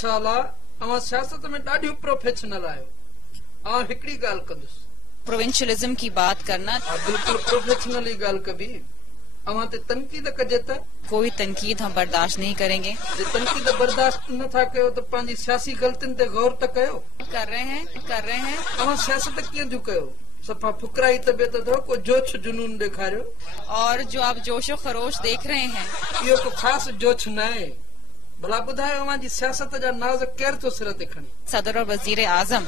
माशाअल्लाह अवां सियासत में ॾाढियूं प्रोफेशनल आहियो। अवां हिकिड़ी ॻाल्हि कंदुसि, प्रोविंशियलिज्म की बात करना। बिल्कुल प्रोफेशनल ही ॻाल्हि कबी। अवां ते तनक़ीद कजे त कोई तनकीद हम बर्दाश्त नहीं करेंगे। जे तनक़ीद बर्दाश्त नथा कयो त पंहिंजी सियासी ग़लतियुनि ते गौर त कयो। कर रहे हैं। अवां सियासत कीअं थियूं कयो? सफ़ा फुकराई तबियत अथव, को जोश जुनून ॾेखारियो। और जो आप जोशो खरोश देख रहे हैं, इहो को ख़ासि जोश न आहे। भला ॿुधायो अवां जी सियासत जा नाज़ केरु थो सिर ते खणे? सदर और वजीर आजम।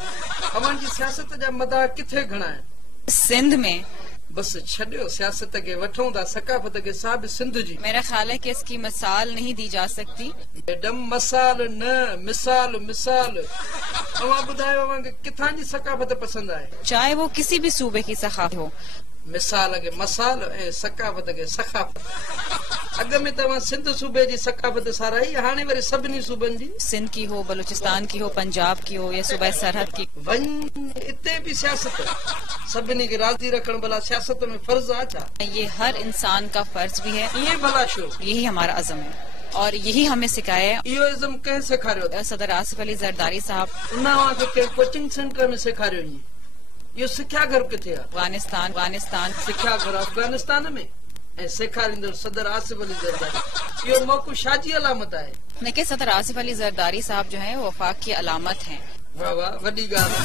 अवां जी सियासत जा मदाह किथे घणा आहिनि? सिंध में। बस छॾियो सियासत खे, वठूं था सकाफ़त खे। साहिब सिंध जी मेरा ख्याल है कि इसकी मिसाल नहीं दी जा सकती। मैडम मसाल न मिसाल मिसाल। अवां ॿुधायो अवां खे किथां जी सकाफ़त पसंदि आहे? चाहे वो किसी भी सूबे की सखाफ़त हो। मिसाल खे मसाल ऐं सकाफ़त खे सखाफ़त। अॻ में तव्हां सिंध सूबे जी सकाफ़त साराई, हाणे वरी सभिनी सूबनि जी। सिंध की हो, बलूचिस्तान की हो, पंजाब की हो या सूबे सरहद की। वञ इते भी सियासत, सभिनी खे राज़ी रखण भला सियासत में फर्ज आहे छा? ये हर इंसान का फर्ज भी है। इहे भला छो? यही हमारा अज़म है और यही हमें सिखाया है। इहो इज़्म कंहिं सेखारियो? सदर आसिफ अली ज़रदारी साहब। उन खे कंहिं कोचिंग सेंटर में सेखारियो? इहो सिख्या घर किथे आहे? अफगानिस्तान। सिख्या घर अफगानिस्तान में ऐं सेखारींदड़ सदर आसिफ अली ज़रदारी। इहो मौक़ू छा जी अलामत आहे? देखिए, सदर आसिफ अली ज़रदारी साहब जो है वो वफाक की अलामत है। वाह वाह, वॾी ॻाल्हि।